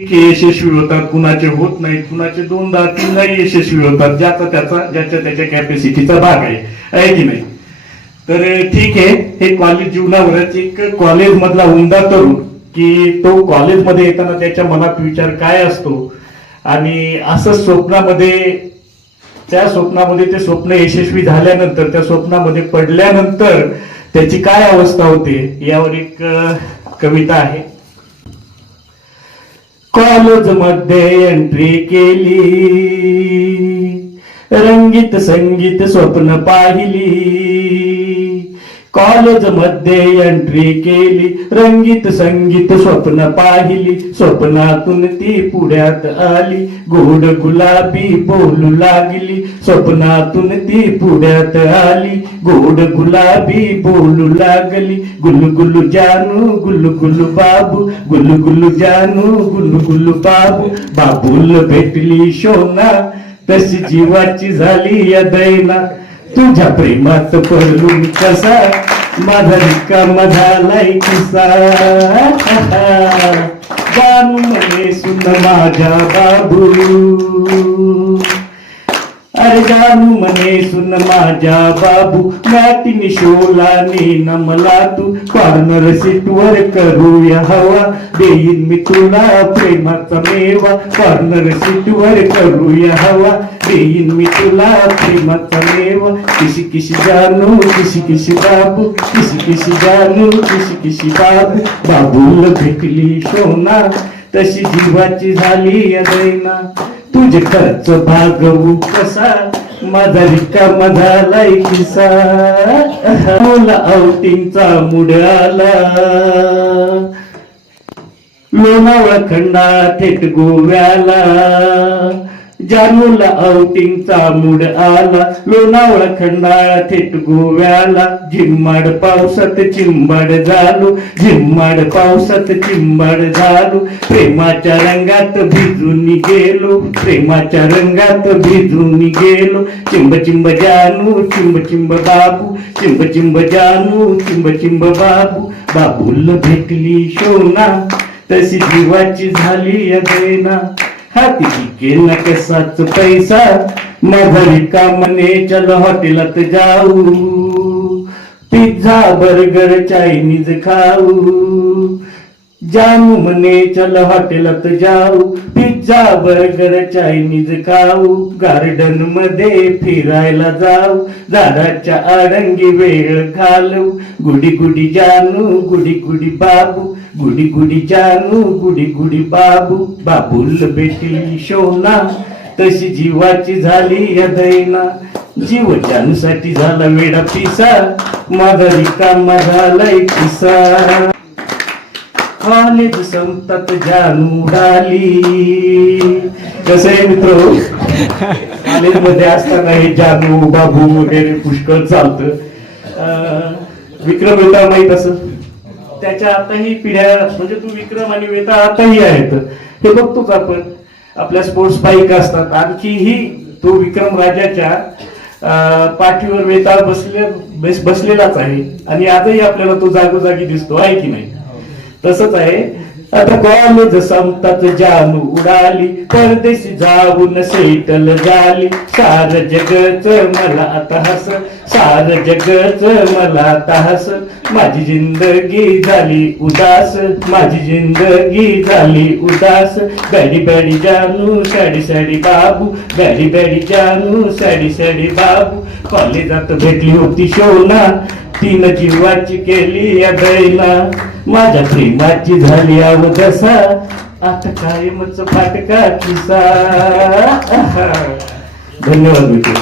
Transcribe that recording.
यशस्वी होतात, कुणाचे होत नाहीत, कुणाचे दोनदा तीनदाही यशस्वी होतात, ज्याच्या त्याच्या कॅपॅसिटीचा भाग आहे की नाही. तर ठीक आहे, हे कॉलेज जीवनावरच एक कॉलेज मधला उमदा तरुण की तो कॉलेजमध्ये येताना त्याच्या मनात विचार काय असतो आणि असं त्या स्वप्नामध्ये ते स्वप्न यशस्वी झाल्यानंतर, त्या स्वप्नामध्ये पडल्यानंतर त्याची काय अवस्था होते यावर एक कविता आहे. कॉलेज मध्ये एंट्री केली, रंगीत संगीत स्वप्न पाहिली. कॉलेज मध्ये एंट्री केली, रंगीत संगीत स्वप्न पाहिली. स्वप्नातून ती पुढ्यात आली, गोड गुलाबी बोलू लागली. स्वप्नातून ती पुढ्यात आली, गोड गुलाबी बोलू लागली. गुलू गुलू जानू गुलू गुलू बाबू, गुलू गुलू जानू गुलू गुलू बाबू. बाबूल भेटली शोना, तशी जीवाची झाली या दैना. तुझ्या प्रेमात पडलून कसा, माझा रिकामा झालाय किसा. जानू म्हणे सुन माझ्या बाबू, अरे जानू म्हणे सुन माझ्या बाबू. मॅटिनी शोला नेन मला तू, कॉर्नर सीट वर करूया हवा. देईन मी तुला प्रेमाचा मेवा, कॉर्नर सीट वर करूया हवा. देईन मी तुला प्रेमाचा मेवा. किशी किशी जानू किशी किशी बाबू, किशी किशी जानू किशी किशी बाबू. बाबूल भेटली शोना, तशी जीवाची झाली या दैना. तुझे खर्च भागवू कसा, माझा रिकामा झालाय किसा. मला आउटिंगचा मूड आला, लोणावळा खंडा थेट गोव्याला. जानूला आउटिंगचा मूड आला, लोणावळा खंडाळा थेट गोव्याला. झिम्माड पावसात चिंबाड झालो, झिम्माड पावसात चिंबाड झालो. प्रेमाच्या रंगात भिजून गेलो, प्रेमाच्या रंगात भिजून गेलो. चिंब चिंब जानू चिंब चिंब बाबू, चिंब चिंब जानू चिंब चिंब बाबू. बाबूल भेटली शोना, तशी जीवाची झाली या दैना. हाती केला कसाच पैसा, माझा रिकामने चल हॉटेलात जाऊ. पिझ्झा बर्गर चायनीज खाऊ. जानू म्हणे चल हॉटेलात जाऊ, पिझ्झा बर्गर चायनीज खाऊ. गार्डन मध्ये फिरायला जाऊ, झाडाच्या आडंगी वेळ घालू. गुडी गुडी जानू गुडी गुडी बाबू, गुडी गुडी जानू गुडी गुडी बाबू. बाबूल भेटली शोना, तशी जीवाची झाली या दैना. जीव जानूसाठी झाला वेडा पिसा, माझा रिकामा झालाय किसा. कॉलेज संपतात जानू उडाली. कसं आहे मित्र, कॉलेज मध्ये असताना हे जानू बाबू वगैरे पुष्कळ चालतं. विक्रम वेताळ माहित असं, त्याच्या आताही पिढ्या म्हणजे तू विक्रम आणि वेताळ आताही आहेत, हे बघतोच आपण. आपल्या स्पोर्ट्स बाईक असतात, आणखीही तो विक्रम राजाच्या पाठीवर वेताळ बसलेलाच आहे आणि आजही आपल्याला तो जागोजागी दिसतो, आहे की नाही. तसंच आहे. आता कॉलेज संपतात जानू उडाली, परदेशी जाऊन सेटल झाली. सार जगच मला आता हस, सार जगच मला आता हस. माझी जिंदगी झाली उदास, माझी जिंदगी झाली उदास. बॅडी बॅडी जानू सॅडी सॅडी बाबू, बॅडी बॅडी जानू सॅडी सॅडी बाबू. कॉलेजात भेटली होती शोना, तीन जीवाची केली या दैना. माझ्या प्रेमाची झाली अवदसा, आता कायमच फाटका किसा. धन्यवाद मित्र.